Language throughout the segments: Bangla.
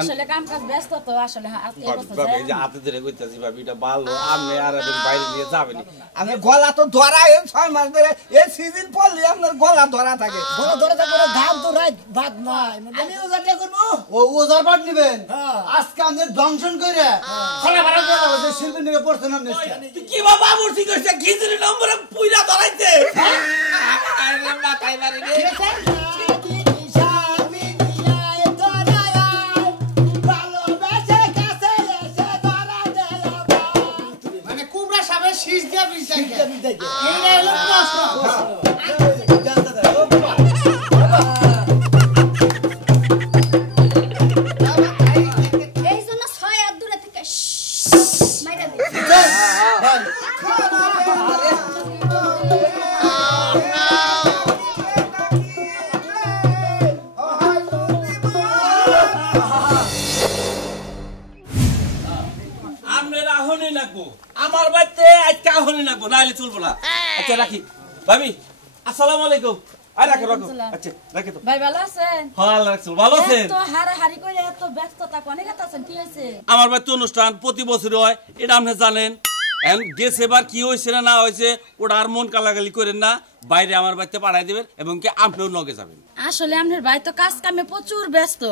আসলে কাম কাজ ব্যস্ত তো আসলে এই যে হাতে ধরে কইতাছি ভাবি এটা ভালো আপনি আর একদিন বাইরে নিয়ে যাবেন আমি গলা তো ধরা 6 মাস ধরে এই সিজন পড়লে আপনার গলা ধরা থাকে গলা ধরা থাকে ধান তো রাত বাদ নাই আমি ওজাটা করব ও ওজার বাদ নেবেন আজকে আমাদের দংশন কইরা খলা ভাড়া দেওয়া হবে শিল্পী নিয়ে পড়তে না তুই কি বাবা মুর্শি কইছে গিজরি নম্বরে পুইরা ধরাইছে আরে মাথায় মারি রে শীষ দিয়া বিছাই এইটা হলো প্রশ্ন এই জন্য 6 হাত দূরে থেকে মাইরা দে আমার বাইতে আজকে হনি নাকবো নাইলে চলবো না আচ্ছা রাখি ভাবি আসসালামু আলাইকুম আরে রাখো রাখো আচ্ছা রাখি তো ভাই ভালো আছেন হ্যাঁ আল্লাহ রাখছো ভালো আছেন তো হারি কইরা এত ব্যস্ততা কোনে গেতাছেন কি হইছে আমার বাইতে অনুষ্ঠান প্রতি বছর হয় এটা আপনি জানেন এখন গেছে এবার কি হইছে না হইছে ওটা আর মন কালাগালি করেন না বাইরে আমার বাইতে পাঠাই দিবেন এবং কি আপনিও নগে যাবেন আসলে আপনার ভাই তো কাজ কামে প্রচুর ব্যস্ত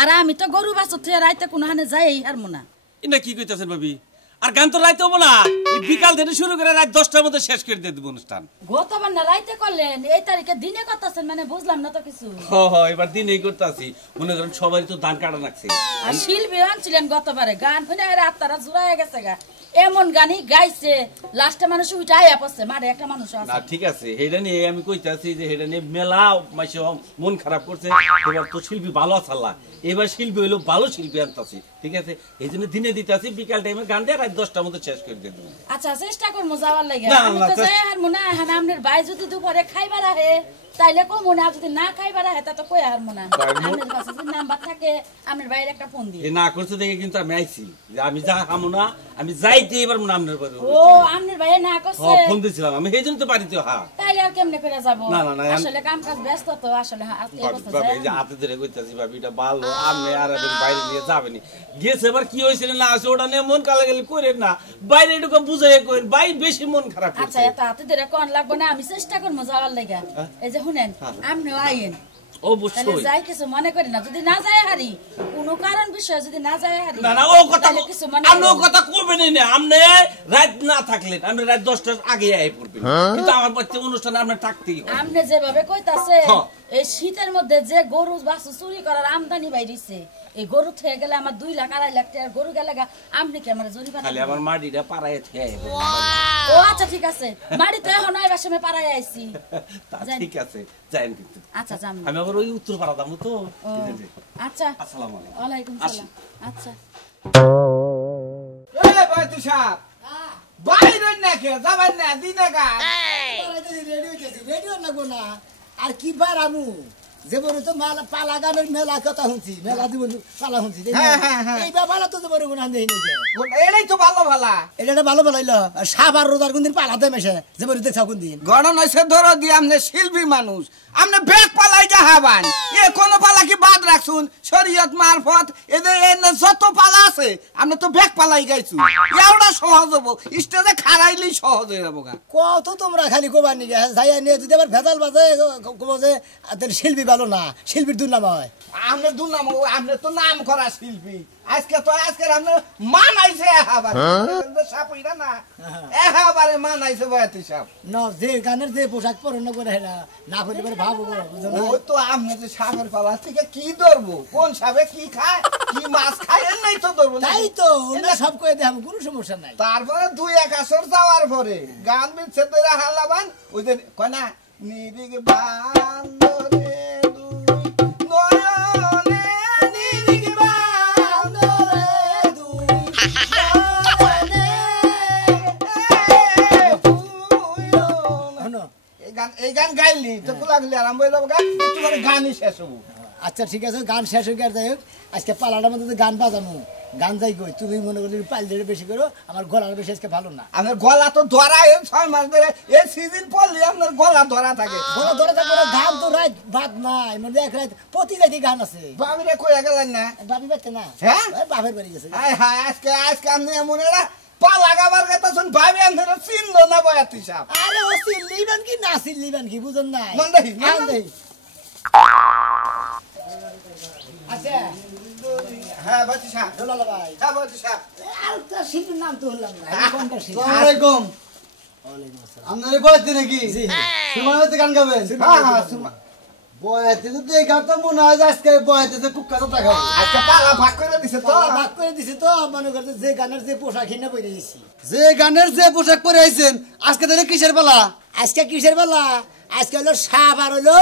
আর আমি তো গরু বাছুর থেকে রাইতে কোনখানে যাই হারমু না এটা কি কইতাছেন ভাবি আর গান তো রাইতে হবো না বিকাল থেকে শুরু করে রাত 10টার মধ্যে শেষ করে দিয়ে দেব অনুষ্ঠান গতবার না রাইতে করলেন এই তারিখে দিনে করতেছেন মানে বুঝলাম না তো কিছু এবার দিনেই করতেছি মনে করেন সবাই তো ধান কাটা লাগছে আর শিল্পী আনছিলেন গতবারে গান শুনে রাত্তারা জুড়াই গেছে গা এমন গানই গাইছে লাস্টে মানুষ উঠে আয়া পড়ছে মারে একটা মানুষ আছে না ঠিক আছে হেডা নিয়ে আমি কইতাছি যে হেডা নিয়ে মেলা মাইছে মন খারাপ করছে এবার তো শিল্পী ভালো আছাল্লা এবার শিল্পী হইলো ভালো শিল্পী আনতাছি ঠিক আছে এই জন্য দিনে দিতাছি বিকাল টাইমে গান দিয়ে রাত 10টার মধ্যে শেষ করে দিয়ে দেব আচ্ছা চেষ্টা করবো যাওয়ার লাগে আমি তো যাই আর মনে হয় আপনার ভাই যদি দুপুরে খাইবার আহে তাইলে কো মনে আর যদি না খাইবার আহে তা তো কই আর মনে আপনার কাছে যদি নাম্বার থাকে আপনার ভাইয়ের একটা ফোন দিয়ে না করছে দেখে কিন্তু আমি আইছি যে আমি যা খামু না আমি যাইতে এবার মনে আপনার বাড়ি ও আপনার ভাই না করছে ফোন দিছিলাম আমি সেইজন্য তো বাড়িতে তাইলে আর কেমনে করে যাব না আসলে কাম কাজ ব্যস্ত তো আসলে এই যে হাতে ধরে কইতাছি ভাবি এটা ভালো আপনি আর একদিন বাইরে নিয়ে যাবেন গেছে এবার কি হইছে না আছে ওটা নিয়ে মন কালাগালি করেন না বাইরে এটুকু বুঝাই করেন ভাই বেশি মন খারাপ করছে আচ্ছা এত হাতে ধরে কোন লাগবে না আমি চেষ্টা করবো যাওয়ার লাগা এই যে শুনেন আপনিও আইন অবশ্যই যাই কিছু মনে করি না যদি না যায় হারি কোন কারণ বিষয় যদি না যায় হারি না ও কথা কিছু মনে আমি ও কথা কইবেন না আপনি রাত না থাকলেন আপনি রাত 10টার আগে আই পড়বেন কিন্তু আমার বাচ্চা অনুষ্ঠানে আপনি থাকতেই হবে আপনি যেভাবে কইতাছে এই শীতের মধ্যে যে গরু বাছু চুরি করার আমদানি বাইরিছে এই গরু থেকে গেলে আমার 2 লাখ 2.5 লাখ টাকার গরু গেলে আপনি কি আমার জরিমানা খালি আমার মাটিটা পাড়ায় থেকে আইবো ও আচ্ছা ঠিক আছে মাটি তো এখন আইবার সময় পাড়ায় আইছি ঠিক আছে যাইন কিন্তু আচ্ছা যাম আমি আবার ওই উত্তর পাড়া দামু তো আচ্ছা আসসালামু আলাইকুম ওয়ালাইকুম সালাম আচ্ছা এ ভাই তুই সাহেব বাইরে নাকি যাবেন না দিনে গা রেডিও লাগবো না আর কি বার আমু যেমন তো পালা গানের মেলা কথা শুনছি মেলা দিব পালা শুনছি এই ব্যাপারা তো যাবো না এটাই তো ভালো ভালা এটা ভালো ভালো সাবার রোজার কোন দিন পালাতে মেশে যেমন দেখছা কোন দিন গণন হয়েছে ধরো দি আমনে শিল্পী মানুষ আমনে বেগ পালাই যাহাবান এ কোন পালা কি বাদ রাখছুন শরীয়ত মারফত এদের যত পালা আছে আমনে তো বেগ পালাই গাইছু এওটা সহজ হবো স্টেজে খারাইলেই সহজ হয়ে যাবো গা কত তোমরা খালি কোবার নিয়ে যাইয়া নিয়ে যদি আবার ভেজাল বাজে কবো যে শিল্পী ভালো না শিল্পীর দুর্নাম হয় আমনে দুর্নাম আমনে তো নাম করা শিল্পী আজকে আমনে মানাইছে এহাবার সাপুইরা না এহাবারে মানাইছে বয়াতি সাপ না যে গানের যে পোশাক পরন করে হেরা না করতে পারে ভাবো ও তো আমনে যে সাপের পালা থেকে কি ধরবো কোন সাপে কি খায় কি মাছ খায় নাই তো ধরবো তাই তো ওরা সব কয়ে দেখাবো কোনো সমস্যা নাই তারপরে 2-1 আসর যাওয়ার পরে গান বিচ্ছে তোরা হালাবান ওই যে কয় না নিরিগ বান্দরে এই গান গাইলি তো লাগলে আরম্ভ হয়ে যাবো গানই শেষ হবো আচ্ছা ঠিক আছে গান শেষ হয়ে গেছে যাই হোক আজকে পালাটার মধ্যে গান বাজানো গান যাই কই তুমি মনে করি পাইল ধরে বেশি করো আমার গলার বেশি আজকে ভালো না আমার গলা তো ধরা 6 মাস ধরে এই সিজন পড়লে আপনার গলা ধরা থাকে গলা ধরে থাকে ধান তো রাত ভাত নাই মানে এক রাত প্রতি রাতে গান আছে বাবিরে কইয়া গেলেন না বাবি বাচ্চা না হ্যাঁ বাপের বাড়ি গেছে হায় হায় আজকে আপনি এমন এরা পা লাগাবার কথা শুন ভাবি আপনার চিনল না বয়াতি সাহেব আরে ও সিল্লিবান কি না সিল্লিবান কি বুঝুন না নন্দাই আচ্ছা হ্যাঁ বাতি সাহেব দোলাল ভাই হ্যাঁ বাতি সাহেব আর তো শিল্পীর নাম তো হলাম না কোনটা শিল্পী আসসালামু আলাইকুম আপনার বয়তে নাকি সুমাইতে গান গাবেন হ্যাঁ হ্যাঁ বয়তে তো এই গানটা মনে হয় আজকে বয়তে তো কুক্কা তো দেখাবো আজকে পালা ভাগ করে দিছে তো ভাগ করে দিছে তো মনে করতে যে গানের যে পোশাক কিনে পরে দিছি যে গানের যে পোশাক পরে আইছেন আজকে তাহলে কিসের পালা আজকে কিসের বেলা আজকে হলো সাপ আর হলো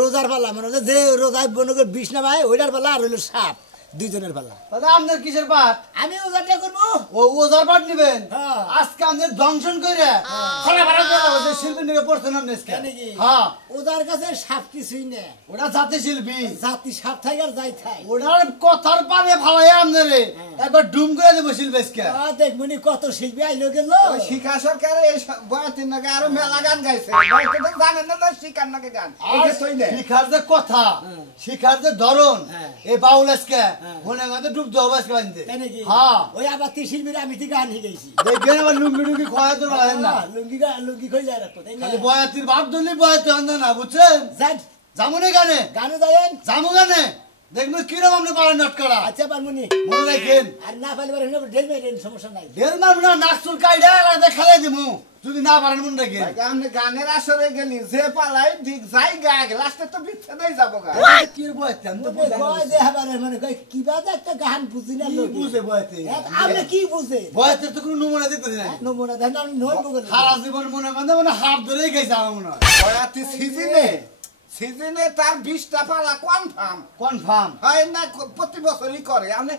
রোজার বেলা মানে যে রোজায় মনে করে বিষ না ভাই ওইটার বেলা আর হলো সাপ দুইজনের বেলা দাদা আপনার কিসের পাট আমি ওজারটা করবো ও ওজার পাট নিবেন হ্যাঁ। আজকে আমাদের দংশন করে খরা ভাড়া দিয়ে দেবো যে শিল্পী নিয়ে পড়ছেন আপনি আজকে নাকি হ্যাঁ ওজার কাছে সাপ কিছুই নেই ওটা জাতি শিল্পী জাতি সাপ থাকে আর যাই থাই ওটার কথার পারে ভালাই আপনারে একবার ডুম করে দেবো শিল্পী আজকে দেখবনি কত শিল্পী আইলো গেল ওই শিখা সরকার এই বয়াতির নাকি আরো মেলা গান গাইছে বয়াতি তো জানেন না তো শিখার নাকি গান এই যে তৈলে শিখার যে কথা শিখার যে ধরন এই বাউল আজকে মনে মধ্যে ডুব দেবো আজকে বানতে তাই নাকি হ্যাঁ ওই আবার ত্রিশিল্পীর আমি থেকে গান শিখেছি দেখবেন আবার লুঙ্গি টুঙ্গি খোয়া তো পারেন না লুঙ্গি খই যায় রাখো তাই না খালি বয়াতির বাপ ধরলি বয়াতে আনতে না বুঝছেন যাই জামুনি গানে গানে যায়েন জামু গানে দেখবেন কিরম আপনি পারেন নট করা আচ্ছা পারমুনি মনে রাখেন আর না পারলে পারে ঢেল মেরেন সমস্যা নাই ঢের মারবো না নাক চুল কাইডা আলাদা খেলাই দিমু যদি না পারেন মনে রাখেন আপনি গানের আসরে গেলি যে পালাই ঠিক যাই গায় লাস্টে তো বিচ্ছে দেই যাবো গা কি বয়াতে আমি তো কয় যে হাবারে মানে কয় কি বাজে একটা গান বুঝি না লোক বুঝে বয়াতে আপনি কি বুঝে বয়াতে তো কোনো নমুনা দিতে না নমুনা দেন আমি নই বগল সারা জীবন মনে করেন মানে হাত ধরেই গেছে আমার মনে হয় বয়াতি সিজনে তার 20টা পালা কনফার্ম কনফার্ম হয় না প্রতি বছরই করে আপনি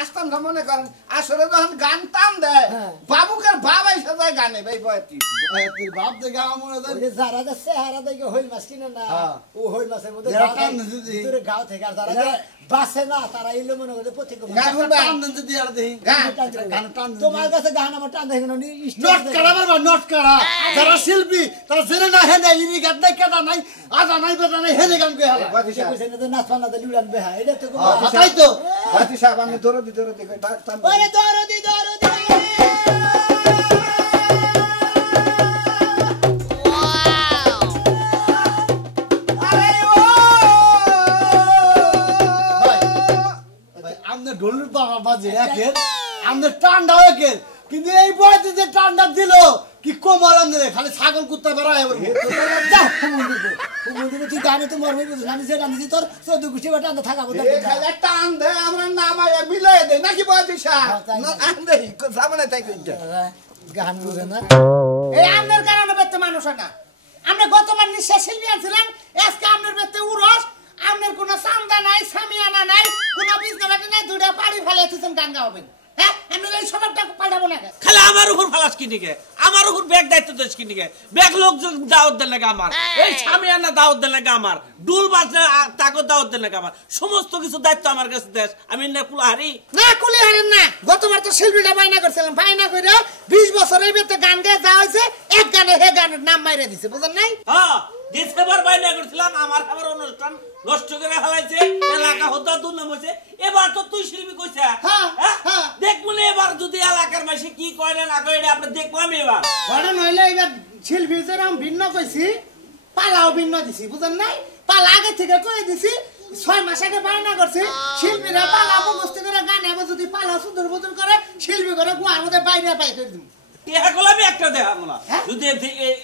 আসতাম না মনে করেন আসলে যখন গান টান দেয় বাবুকের বাবাই সাজায় গানে ভাই বয়াতি বয়াতির বাপ দেখে আমার মনে হয় ওই যে যারা যে চেহারা দেখে হইল মাছ কিনে না ও হইল মাছের মধ্যে যারা টান দিছে যে। ভিতরে গাও থেকে আর যারা যে বাসে না তারা এলো মনে করে প্রত্যেক গান শুনবে? টান দেন যদি আর দেখি গান টান দেন তোমার কাছে গান আমার টান দেখে নট কাড়া মারবা নট কাড়া যারা শিল্পী তারা জেনে না হেনে ইনি গান নাই কেদা নাই আদা নাই বেদা নাই হেনে গান গে হালা বয়াতি সাহেব নাচ পানা লুড়ান বেহা এটা তো তাই তো বয়াতি সাহেব আমি দৌড়দি টান ওরে দরদি আমাদের ঢোলের বাবা বাজে একের আমাদের টান্ডাও একের কিন্তু এই বয়সে যে টান্ডা দিল কি কমাল আমাদের খালি ছাগল কুত্তা বেড়ায় তুই গানে তো মরবি বুঝলি আমি যে গান দিছি তোর 14 গুছি বাটা আন্দা থাকাবো খালি টান দেয় আমরা নামাইয়া মিলাই দেয় নাকি বয়াতি সাহেব আন দেই সামনে তাই কইটা গান বুঝে না এই আপনার কারণে বেতে মানুষ হয় না আমরা গতবার নিঃশ্বাস শিল্পী আনছিলাম আজকে আপনার বেতে উরস আপনার কোনো চান্দা নাই সামিয়ানা নাই কোনো বিজনেস নাই দুইটা পাড়ি ফেলে এসেছেন গান গাওয়াবেন হ্যাঁ আপনার এই সবারটা পাঠাবো না খালি আমার উপর ফালাস কি নিকে আমার উপর ব্যাগ দায়িত্ব দেশ কি নিকে ব্যাগ লোক দাওয়াত দেন লাগে আমার এই সামিয়ানা দাওয়াত দেন লাগে আমার ডুল বাজনা তাকে দাওয়াত দেন লাগে আমার সমস্ত কিছু দায়িত্ব আমার কাছে দেশ আমি না কুলাহারি না কুলি হারেন না গতবার তো শিল্পীটা বাইনা করছিলাম বাইনা করে 20 বছরের ভিতরে গান গেয়ে যা হয়েছে এক গানে হে গানের নাম মাইরে দিছে বুঝেন নাই হ্যাঁ ডিসেম্বর বাইনা করছিলাম আমার খাবার অনুষ্ঠান নষ্ট করে ফেলাইছে এলাকা হত্যা দুর্নাম হয়েছে এবার তো তুই শিল্পী কইছে হ্যাঁ দেখবো না এবার যদি এলাকার মাসে কি কয় না কয় এটা আপনি দেখবো আমি এবার ঘরে নইলে এবার শিল্পী যেরকম ভিন্ন কইছি পালাও ভিন্ন দিছি বুঝেন নাই পালা আগে থেকে কয়ে দিছি 6 মাস আগে বায়না করছি শিল্পীরা পালা মুখস্থ করে গান এবার যদি পালা সুন্দর বদল করে শিল্পী করে গুয়ার মধ্যে বাইরে পাই করে দিব আমি একটা দেখাবো না যদি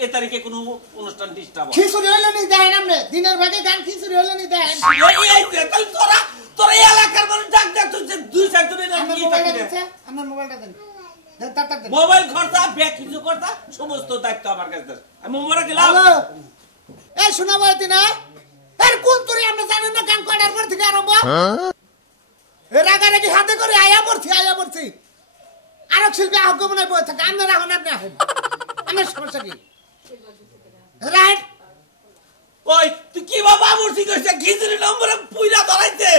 এ তারিখে কোনো অনুষ্ঠান ডিস্টার্ব খিচুড়ি হইলে নি দেখেন আপনি দিনের ভাগে গান খিচুড়ি হইলে নি দেখেন তোরা এলাকার মানুষ ডাক ডাক তুই 2-4 দিনের আমার মোবাইলটা দেন মোবাইল খরচা ব্যাগ কিছু খরচা সমস্ত দায়িত্ব আমার কাছে আমি মোবাইল গেলাম এই শোনা বলতি না এর কোন তোরে আমরা জানেন না গান কয়টার পর থেকে আরম্ভ এ রাগারাগি হাতে করে আয়া পড়ছি আরো শিল্পী আগমনে বই থাকে আমরা রাখুন আপনি আসেন আমার সমস্যা কি রাইট ওই তুই কি বাবা মূর্তি কইছে খিচুড়ি নম্বরে পুইরা ধরাইছে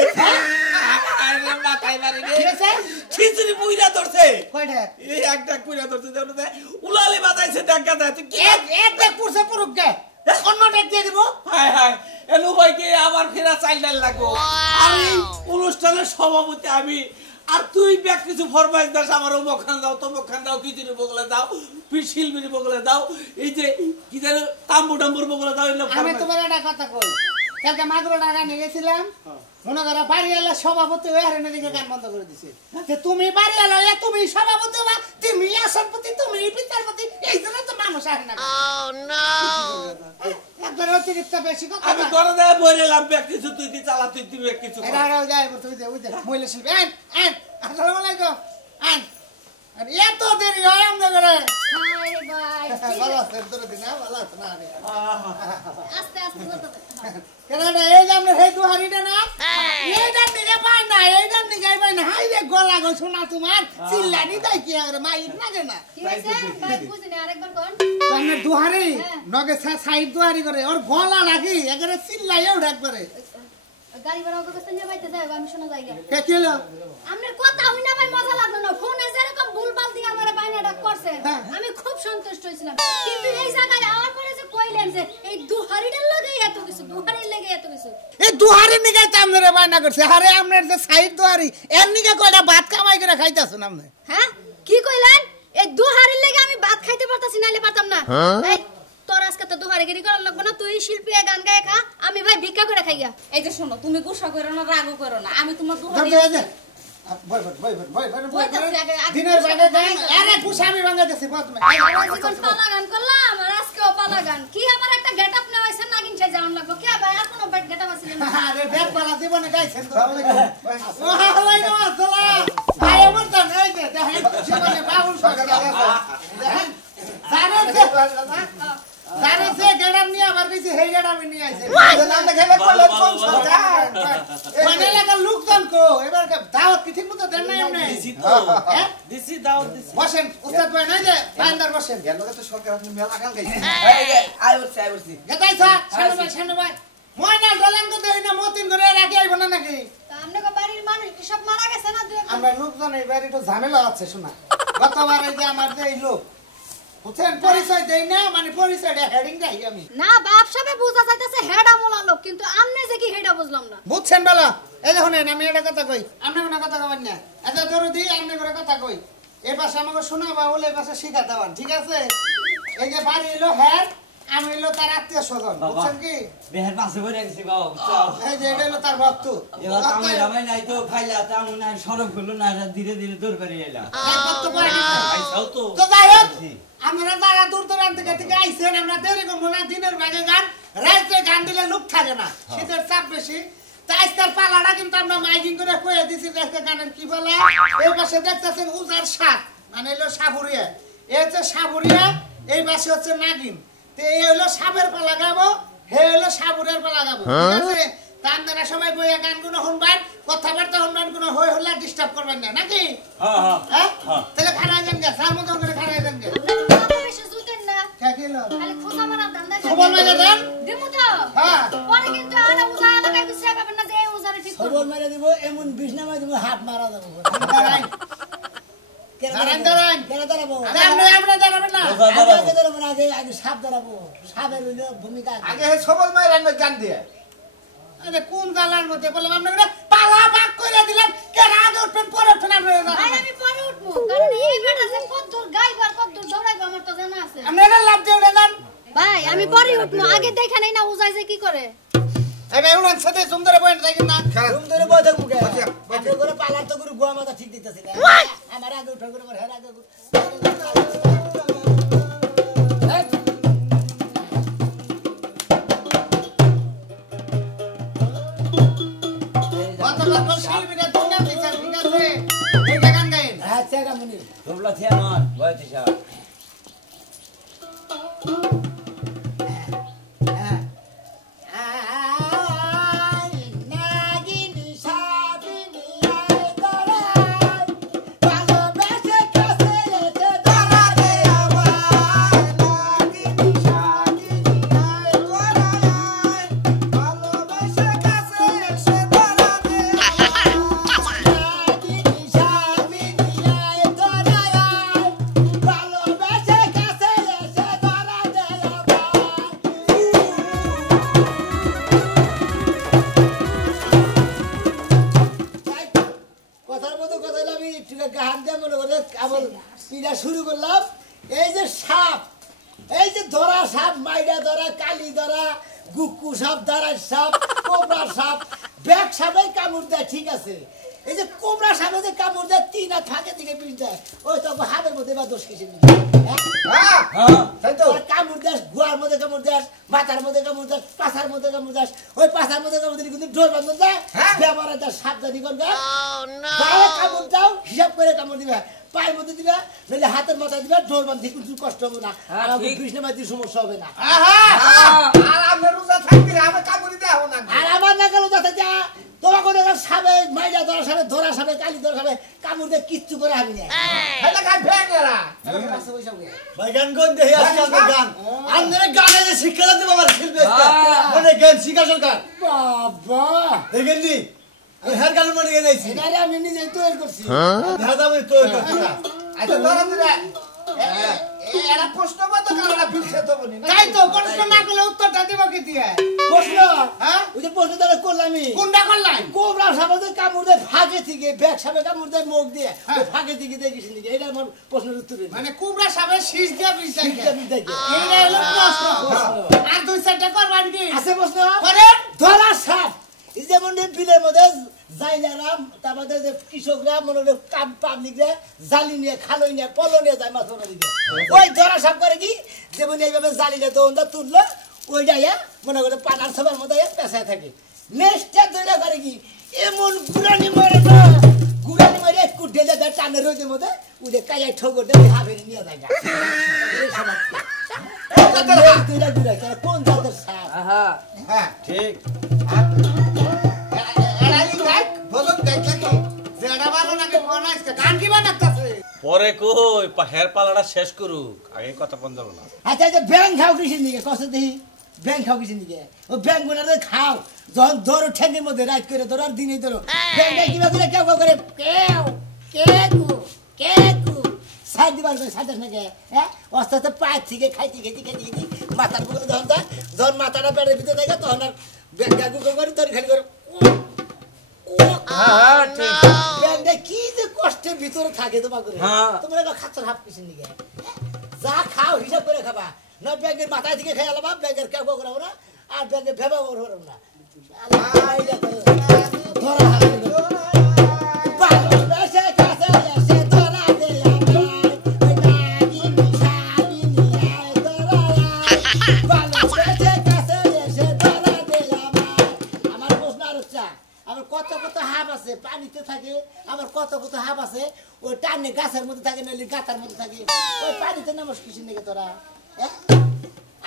আরে মাথায় মারি রে খিচুড়ি পুইরা ধরছে কয়টা এই একটা পুইরা ধরছে দেখো উলালে বাজাইছে দেখা যায় তুই কি এক দেখ পুরছে পুরুক গে অন্য ডেক দিয়ে দিব হায় হায় এনু ভাইকে আবার ফেরা চাইল ডাল লাগবো আর এই অনুষ্ঠানের সভাপতি আমি আর তুই ব্যাগ কিছু ফরমাইশ দাস আমার অমুক খান দাও তমুক খান দাও খিচুড়ি বগলে দাও শিলবিড়ি বগলে দাও এই যে কি জানো তাম্বু টাম্বুর বগলে দাও এগুলো আমি তোমার একটা কথা কই কালকে মাগুর টাকা নিয়ে গেছিলাম মনে করো বাড়িওয়ালা সভাপতি হয়ে হারেনের দিকে গান বন্ধ করে দিছে যে তুমি বাড়িওয়ালা হয়ে তুমি সভাপতি বা তুমি আসনপতি তুমি বিচারপতি এই জন্য তো মানুষ আসে না একবার অতিরিক্ত বেশি কথা আমি ঘরে দেয় বইলাম ব্যাগ কিছু তুই দি চালা তুই ব্যাগ কিছু এটা যাই তুই দে ওই দে মহিলা শিল্পী আন আন আসসালামু আলাইকুম আন আর এত দেরি হয় আমাদের ঘরে হাই ভাই ভালো আছে তোর দিন ভালো আছে না আস্তে আস্তে বলতে কেন এই যে আমরা হেতু হারিটা না এইটার দিকে পাই না এইটার দিকে পাই না হাই রে গলা গো শোনা তোমার চিল্লানি তাই কি আর মাইক লাগে না কি হইছে ভাই বুঝিনি আরেকবার কোন তাহলে দুহারি নগে সাইড দুহারি করে ওর গলা রাখি একেবারে চিল্লাইও ডাক করে গাড়ি ভাড়া ওকে কাছে নিয়ে বাইতে যাই আমি শোনা যাইগা কে কেলো আমনের কথা হই না ভাই মজা লাগলো না ফোনে যেরকম ভুলভাল দিয়ে আমারে বাইনাটা করছে আমি খুব সন্তুষ্ট হইছিলাম কিন্তু এই জায়গায় আওয়ার পরে যে কইলেন যে এই দুহারিটার লাগে এত কিছু দুহারির লাগে এত কিছু এই দুহারি নিগে তামরে বায়না করছে আরে আমনের যে সাইড দুহারি এর নিগে কয়টা ভাত কামাই করে খাইতাছেন আমনে হ্যাঁ কি কইলেন এই দুহারির লাগে আমি ভাত খাইতে পারতাছি নাইলে পারতাম না এই তোর আজকে তো দুহারিগিরি করার লাগবে না তুই শিল্পী গান গায় খা আমি ভাই ভিক্ষা করে খাইয়া এই যে শোনো তুমি গুসা করো না রাগও করো না আমি তোমার দুহারি দিনের বাগে গান আরে কুসামি ভাঙাতেছি বদমে জীবন পালা গান করলাম আর আজকেও পালা গান কি আমার একটা গেটআপ নেওয়া হইছে নাগিন সাই যাওন লাগবো কে ভাই আর কোনো গেটআপ আছে না আরে ব্যাগ পালা জীবনে গাইছেন তো ওয়ালাইকুম আসসালাম ভাই আমার তো এই যে দেখেন জীবনে বাউল সরকার দেখেন জানে সে গেটআপ নিয়ে আবার বেশি হেই গেটআপ নিয়ে আইছে নাম দেখাইলে কলেজ কোন সরকার মানে লাগা লোকজন কো এবার দাওয়াত কি ঠিকমতো দেন না এমনি দিছি দাওয়াত দিছি বসেন উস্তাদ ভাই নাই যে বান্দার বসেন গেল তো সরকার আপনি মেলা গান গাইছেন আইবছি গেতাইছা সামনে ভাই ময়না দলান তো দেই না মতিন করে রাখি আইব না নাকি তা আমনে বাড়ির মানুষ কি সব মারা গেছে না দুই আমরা লোকজন এইবার একটু ঝামেলা আছে শোনা গতবার এই যে আমার যে এই লোক বুঝছেন পরিচয় দেই না মানে পরিচয়টা হেডিং দেই আমি না বাপ সাবে বুঝা যাইতেছে হেডা মোলা লোক কিন্তু আমনে যে কি হেডা বুঝলাম না বুঝছেন বলো এই দেখুন আমি একটা কথা কই আপনি কোনো কথা কবেন না এত দরদি আপনি করে কথা কই এই পাশে আমাকে শোনাবা বলে এই পাশে শিখা দেওয়ান ঠিক আছে এই যে বাড়ি এলো হ্যাঁ আমি এলো তার আত্মীয় স্বজন বুঝছেন কি বেহের পাশে বসে গেছি বাবা বুঝছো এই যে এটা হলো তার ভক্ত এবার কামাই রামাই নাই তো খাইলা তেমন নাই সরব হলো না ধীরে ধীরে দূর করে এলাম ভক্ত করে দিছে। আইসাও তো তো যাই হোক আমরা যারা দূর দূরান্ত থেকে আইছেন আমরা দেরি করবো না দিনের ভাগে গান রাত্রে গান দিলে লোক থাকে না শীতের চাপ বেশি তাই আজকের পালাটা কিন্তু আমরা মাইকিং করে কয়ে দিছি রাত্রে গানের কি বলে এই পাশে দেখতেছেন উজার সাপ মানে হলো সাবুরিয়া এই হচ্ছে সাবুরিয়া এই পাশে হচ্ছে নাগিন তো এই হলো সাপের পালা গাবো হে হলো সাবুরের পালা গাবো ঠিক আছে তা আপনারা সবাই বইয়া গানগুলো শুনবেন কথাবার্তা শুনবেন কোনো হই হল্লা ডিস্টার্ব করবেন না নাকি হ্যাঁ তাহলে খারাই যান গে সার মতো করে খারাই যান গে আপনি বেশি জুতেন না কে কিলো খালি খোঁজা মারা ধান্দা খবর মেরে দেন দিমু তো হ্যাঁ পরে কিন্তু আনা উজা এলাকায় বিশ্বাস পাবেন না যে এই উজারে ঠিক করব খবর মেরে দিব এমন বিছনামা দিব হাত মারা দেবো দাঁড়ান কেন দাঁড়াবো আমরা দাঁড়াবেন না আগে দাঁড়াবো না আগে সাপ দাঁড়াবো সাপের হইলো ভূমিকা আগে হে সবল মায়ের রান্না গান দিয়ে আরে কোন জালার মধ্যে বললাম আপনারা পালা ভাগ করে দিলাম কে রাত উঠবেন পরে উঠবেন আপনারা ভাই আমি পরে উঠবো কারণ এই বেটা যে কত দূর গাইব আর কত দূর দৌড়াইবো আমার তো জানা আছে আপনারা লাভ দিয়ে উড়ে যান ভাই আমি পরে উঠবো আগে দেখা নাই না উজাই যে কি করে এই ভাই উড়ান সাথে সুন্দর পয়েন্ট দেখেন না রুম ধরে বই থাকবো কে আপনি করে পালার তো করে গোয়া মাথা ঠিক দিতেছি না আমার আগে উঠা করে হের আগে গতবার শিল্পীরা দুনিয়া বিচার ঠিক আছে এই গান গাইন আচ্ছা কামনি তোমরা থিয়া নন বয়স হিসাব নাগিনী কথা হলো আমি একটু গান দিয়ে মনে করে আমার পিড়া শুরু করলাম। এই যে সাপ, এই যে ধরা সাপ, মাইরা ধরা, কালি ধরা, গুক্কু সাপ, দাঁড়ার সাপ, কোবরা সাপ, ব্যাগ সাপে কামড় দেয়, ঠিক আছে। এই যে কোবরা সাপে যে কামড় দেয় 3 হাত ফাঁকে দিকে বিষ দেয়, ওই তো হাতের মধ্যে বা দোষ কিসে নিয়ে কামড় দেয়, গুয়ার মধ্যে কামড় দেয়, মাথার মধ্যে কামড় দেয়, পাছার মধ্যে কামড় দেয়, ওই পাছার মধ্যে কামড় দিলে কিন্তু ডোর বান্ধব দেয়, ব্যবহার দেয়, সাবধানী করবে, কামড় দাও হিসাব করে কামড় দিবে, পায়ের মধ্যে দিবে, নাহলে হাতের মাথায় দিবে, ডোর বান্ধি কিছু কষ্ট হবে না, আর কৃষ্ণ মাঝে সমস্যা হবে না। আর আমরা রোজা থাকবি আমরা কামড়ি দেব না। আর আমার না গেল যাতে যা তোমার কোনো সাবে মাইরা ধরা সাবে, ধরা সাবে, কালি ধরা সাবে কামড় দিয়ে কিচ্ছু করে আমি না। এটা খাই ফেঙ্গেরা ভাই গান কোন দেহি আজকে আমরা গান আপনারা গানে যে শিক্ষা দেব আমার শিল্পী মনে গান শিক্ষা সরকার বাবা দেখেন নি আমি হেয়ার গান মনে গেছি এটা আমি নিজেই তৈরি করছি। দাদা আমি তৈরি করছি আচ্ছা ধরা দিলে এরা প্রশ্ন মতো কারণা ফিরছে তো বনি তাই তো প্রশ্ন না করলে উত্তরটা দিব কি দিয়ে? প্রশ্ন হ্যাঁ ওই যে প্রশ্ন তারা করলামই কোনটা করলাই? কোবরা সাপে কামড় দেয় ফাঁকে থেকে, ব্যাগ সাপে কামড় দেয় মুখ দিয়ে, ওই ফাঁকে থেকে দেখিস নাকি? এটা আমার প্রশ্নের উত্তর। মানে কুবরা সাপের শীষ দিয়া বিষ দেখে দেখে এইটা হলো প্রশ্ন। আর 2-4টা করবেন কি? আছে প্রশ্ন করেন। ধরা সাপ এই যেমন বিলের মধ্যে যাইলারা, তারপরে যে কৃষকরা মনে হয় পাবলিকরা জালি নিয়ে, খালই নিয়ে, পল নিয়ে যায় মাছ ধরা দিকে, ওই ধরা সাপ করে কি যেমন এইভাবে জালি নিয়ে দৌড়া তুললো, ওই যাইয়া মনে করে পানার সবার মধ্যে পেঁচায় থাকে। নেক্সটটা ধরা করে কি এমন গুড়ানি মারে না, গুড়ানি মারে একটু ঢেলে দেয় টানের রোদের মধ্যে, ওই যে কাজায় ঠোকর দেয় হাবের নিয়ে যায় না। কোন জাতের সাপ? হ্যাঁ ঠিক পরে কই হেয়ার পালাটা শেষ করুক, আগে কথা বন্ধ হবে না। আচ্ছা আচ্ছা ব্যাং খাও কিসের দিকে কষ্ট দিই, ব্যাং খাও কিসের দিকে? ও ব্যাং গুনারে খাও যখন ধরো ঠেকের মধ্যে রাইট করে ধরো আর দিনেই ধরো, ব্যাংটা কিবা করে কেউ কেউ করে কেউ কেকু কেকু সাইড দিবার করে সাইডাস নাকি? হ্যাঁ আস্তে আস্তে পায়ের থেকে খাইতে খেতে খেতে খেতে মাথার বুকে যখন যায়, যখন মাথাটা পেটের ভিতরে থাকে তখন আর ব্যাংটা গুলো করে তোর খালি করে ব্যাংটা কি যে কষ্টের ভিতরে থাকে তোমার করে, তোমরা এবার খাচ্ছ হাফ কিসের দিকে? যা খাও হিসাব করে খাবা, না ব্যাগের মাথায় থেকে খেয়ে আলাবা, ব্যাগের কেউ করাবো না, আর ব্যাগের ভেবা করবো না। আমার কত কত হাব আছে পানিতে থাকে, আমার কত কত হাব আছে ওই টানে গাছের মধ্যে থাকে, নাহলে গাতার মধ্যে থাকে, ওই পানিতে নামাজ কিসের নাকি তোরা?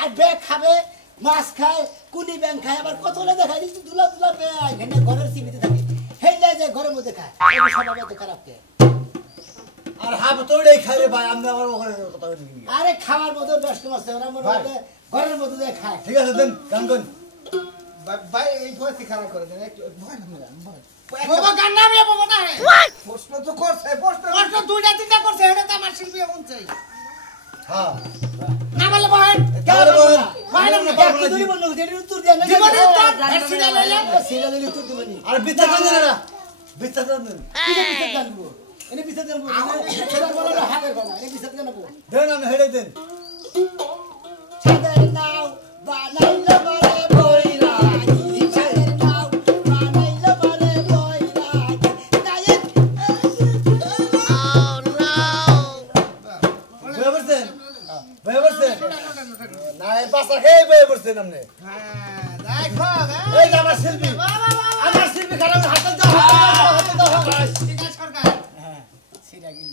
আর ব্যাগ খাবে, মাছ খায়, কুনি ব্যাং খায়, আবার কত দেখাই দিচ্ছি দুলা দুলা ব্যাগ ঘরের সিমিতে থাকে, হেলে যায় ঘরের মধ্যে খায়, সবাই খারাপ কে? আর হাব তোড়াই খাবে ভাই, আমি আমার ওখানে কথা বলি। আরে খাওয়ার মতো ব্যস্ত আছে ওরা, মনে হয় ঘরের মধ্যে যায় খায়। ঠিক আছে দেন গান কোন ভাই এই পয়সা খারাপ করে দেন একটু ভয় বাবা গান নামে বাবা না প্রশ্ন তো করছে, প্রশ্ন 2-3টা করছে, এটা তো আমার শিল্পী এখন চাই। হ্যাঁ না বলে বহেন তাহলে বলেন বহেন না তুই তুই বন্ধ করে উত্তর দেন না, জীবনে উত্তর সিরিয়াল হইলে সিরিয়াল দিলে উত্তর দিবনি। আর বিস্তার দেন না, বিস্তার দেন কি যে বিচার জানবো, এনে বিচার জানবো, সেবার বলো না হাবের বানা, এনে বিচার জানবো। দেন আমি হেডে দেন। ছাদের নাও বানাইলো মারে বইরাগি, ছাদের নাও বানাইলো মারে বইরাগি, নায়েক বয়ে বসছেন বয়ে বসছেন না, এই পাশা খেয়ে বয়ে বসছেন আপনি। হ্যাঁ দেখো এই যে আমার শিল্পী, আমার শিল্পী খারাপ, হাতে দাও হাতে দাও হাতে দাও। ঠিক আছে সরকার হ্যাঁ সিরা গিল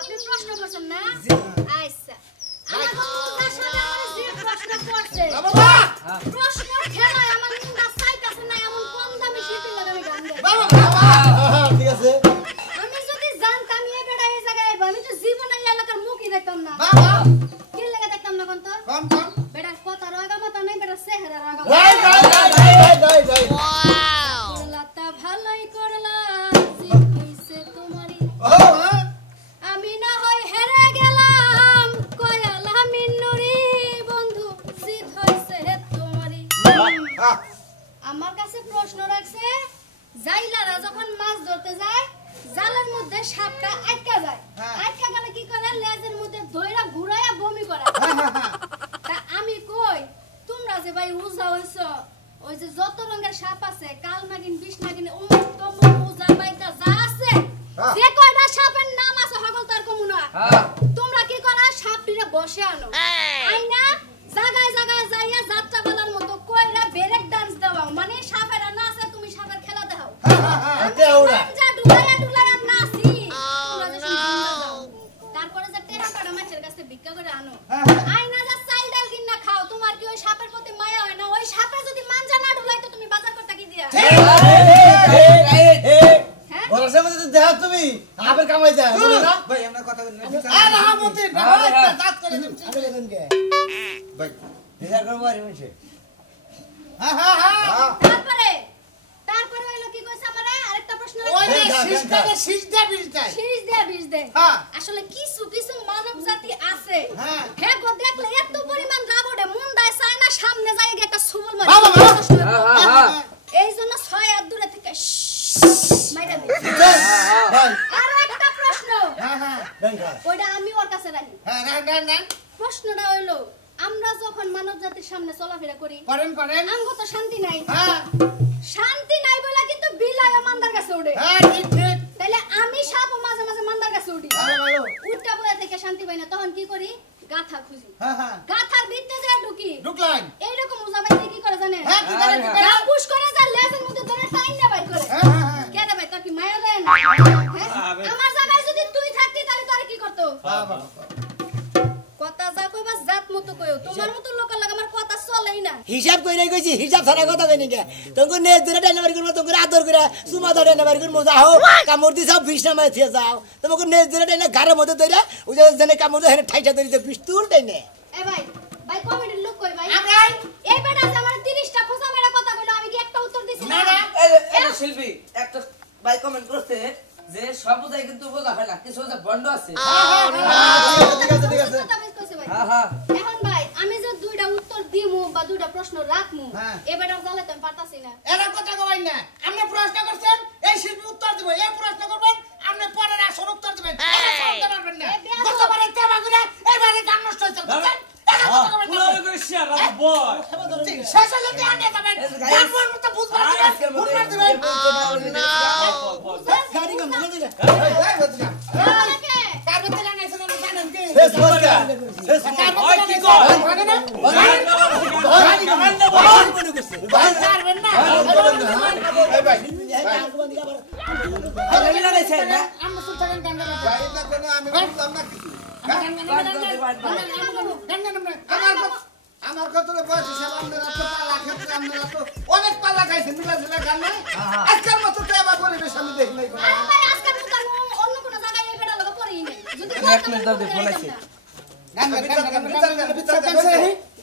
আপনি প্রশ্ন করছেন না? আচ্ছা। আমার কোনটার সাথে আমার যে প্রশ্ন করছে। প্রশ্ন খেলায় আমার নিন্দা চাইতাছে না, এমন কম দামি শিল্পীর লাগে আমি গান গাই। জাইলারা যখন মাছ ধরতে যায় জালের মধ্যে সাপটা আটকা যায় আটকা গেলে কি করে লেজের মধ্যে দইরা ঘুরায়া বমি করে তা আমি কই তোমরা যে ভাই উজা হইছো ওই যে যত রঙের সাপ আছে কাল নাগিন বিষ নাগিন অমুক তমুক উজা বাইটা যা আছে যে কয়টা সাপের নাম আছে হগল তার কমুনা তোমরা কি করো সাপটিরে বসে আনো আইনা জায়গায় জায়গায় যাইয়া যাত্রা বেলার মতো কইরা ব্রেক ডান্স দাও মানে সাপের না আছে তুমি সাপের খেলা দাও যা ডুলায়া ডুলায়া নাচি তোমরা যে যাও তারপরে যে টেরা কাটা মাছের কাছে ভিক্ষা করে আনো আইনা যা চাল ডাল কিনা খাও তোমার কি ওই সাপের প্রতি মায়া হয় না ওই সাপে যদি মানজা না ডুলাই তো তুমি বাজার করতে কি দিয়া বড়সে মধ্যে তো দেখা তুমি আবার কামাই যায় বলে না ভাই আমরা কথা বলি না আরে হামতি দাঁত করে দিচ্ছি আমি লেবেন কে ভাই বিচার করবো আর বলছে তারপরে হইলো কি কইছ আমারে আরেকটা প্রশ্ন ওই যে সিস্টারে সিস্টা বিজটাই বিষ দে আসলে কিছু কিছু মানব জাতি আছে হ্যাঁ গো দেখলে এত পরিমাণ রাগ ওঠে মন দায় চায় না সামনে যাই একটা সুবল মারে এই জন্য 6 হাত দূরে থেকে মাইরা দে ভাই আর একটা প্রশ্ন ব্যাংকা ওইটা আমি ওর কাছে রাখি না প্রশ্নটা হইলো আমরা যখন মানব জাতির সামনে চলাফেরা করি করেন আমগো তো শান্তি নাই হ্যাঁ শান্তি নাই বলে কিন্তু বিলাই মান্দার কাছে ওঠে হ্যাঁ ঠিক ঠিক তাহলে আমি সাপ মাঝে মাঝে মান্দার কাছে উঠি ভালো উঠটা বয়া থেকে শান্তি পাই না তখন কি করি গাথা খুঁজি হ্যাঁ গাথার ভিতরে যায় ঢুকি ঢুকলাম এইরকম উজাবাইতে কি করে জানেন হ্যাঁ কি করে গা পুশ করে যা লেজের মধ্যে ধরে টাইন না বাইর করে হ্যাঁ কে রে ভাই তোর কি মায়া দেয় না আমার জায়গায় যদি তুই থাকতি তাহলে তোর কি করতো কথা যা কইবা জাত মতো কইও তোমার মতো লোকের লাগা আমার কথা চলেই না হিসাব কইরা কইছি হিসাব ছাড়া কথা কই নাকি তোকে নেজ ধরে ডাইনা বাড়ি করব তোকে আদর করে সুমা ধরে ডাইনা বাড়ি করব যাও কামড় দিছাও বিষ নামায় থিয়ে যাও তোমাকে নেজ ধরে ডাইনা ঘাড়ের মধ্যে ধরে ওই যে জেনে কামড় ধরে ঠাইটা ধরে যে পিস্তল ডাইনে এ ভাই ভাই কমেডির লোক কই ভাই আমরা এই বেটা যে আমার 30টা খোঁজা মেরা কথা কইলো আমি কি একটা উত্তর দিছি না না না শিল্পী একটা ভাই কমেন্ট করতে যে সব বোঝাই কিন্তু বোঝা হয় না কিছু বন্ধ আছে ঠিক আছে এখন ভাই আমি যে দুইটা উত্তর দিমু বা দুইটা প্রশ্ন রাখমু হ্যাঁ। এবারে জানলে তো আমি পারতাছি না এরা কথা কই না আপনি প্রশ্ন করছেন এই শিল্পী উত্তর দিব এই প্রশ্ন করবেন আপনি পরের আসল উত্তর দিবেন এটা শুনতে পারবেন না গতবারে তেবা করে এইবারে গান নষ্ট হইছে বুঝছেন এটা কথা কবেন না শেষ হলে তো আনে যাবেন গান মতো বুঝবার দিবেন বুঝবার দিবেন গাড়ি কম বলে দিগা এই বুঝছেন ওকে কার ভিতরে গান আছে না জানেন কি শেষ বলকা শেষ ওই কি কয় মানে না গাড়ি কম মনে করছে পারবেন না এই ভাই আরে লাগাইছে না আমরা সুলতান গান গান ভাই না কোনো আমি বুঝলাম না কিছু আমার কত বয়স হিসাবে আপনারা তো পালা ক্ষেত্রে আপনারা তো অনেক পালা খাইছেন মিলা ঝুলা গান নাই আজকের মতো তো এবার পরিবেশ আমি দেখি নাই আর ভাই আজকে তো অন্য কোন জায়গায় এই বেটা লাগা পড়েই নাই যদি এক মিনিট দাও দে ফোন আইছে গান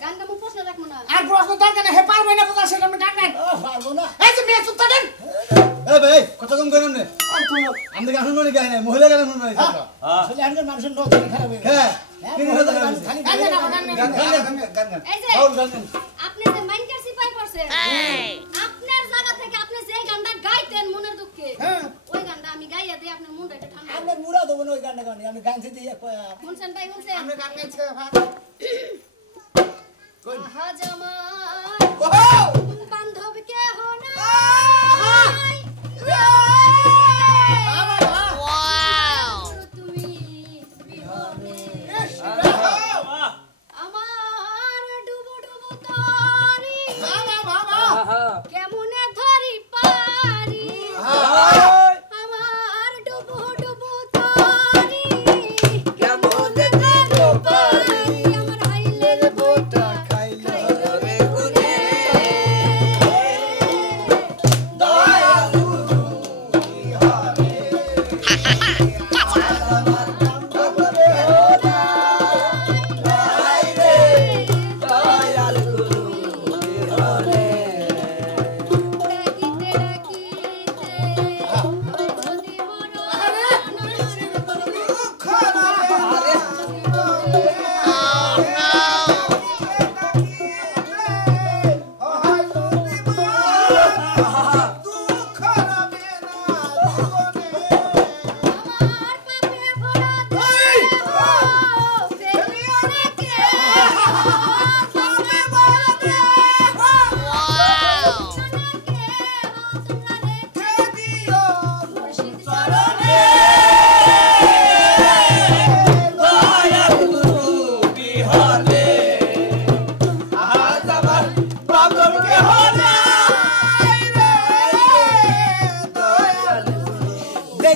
গান গামু প্রশ্ন রাখমু না আর প্রশ্ন দরকার নেই হে পারবে না বুঝা সেটা আমি গান গান পারবো না এই যে মেয়ে চুপ থাকেন এই ভাই কত কম করেন না আমাদের গান শুনুন গায় না মহিলা গান শুনুন না আসলে আজকাল মানুষের নজর খারাপ হয়ে গেছে হ্যাঁ কি কথা গান খালি গান গান গান গান এই যে বাউল গান গান আপনি যে মাইন্ডার সিপাই করছেন আপনার জায়গা থেকে আপনি যে গানটা গাইতেন মনের দুঃখে ওই গানটা আমি গাইয়া দেই আপনার মনটা একটু ঠান্ডা আমরা মুরা দেবো না ওই গানটা গানি আমি গান দিয়ে শুনছেন ভাই শুনছেন আমরা গান গাইছে আহা জামাই ওহো বান্ধব কে নাই তুমি বিহনে আমার ডুবু ডুবু তরি কেমনে ধরি পারি আমার ডুবু ডুবু তরি কেমনে ধরি পারি আমার হাইলের বইটা খাইলো রে গুনে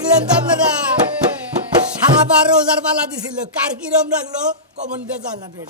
দেখলেন তো আপনারা সাহাবার রোজার পালা দিছিল কার কিরম লাগলো কমেন্টে জানাবেন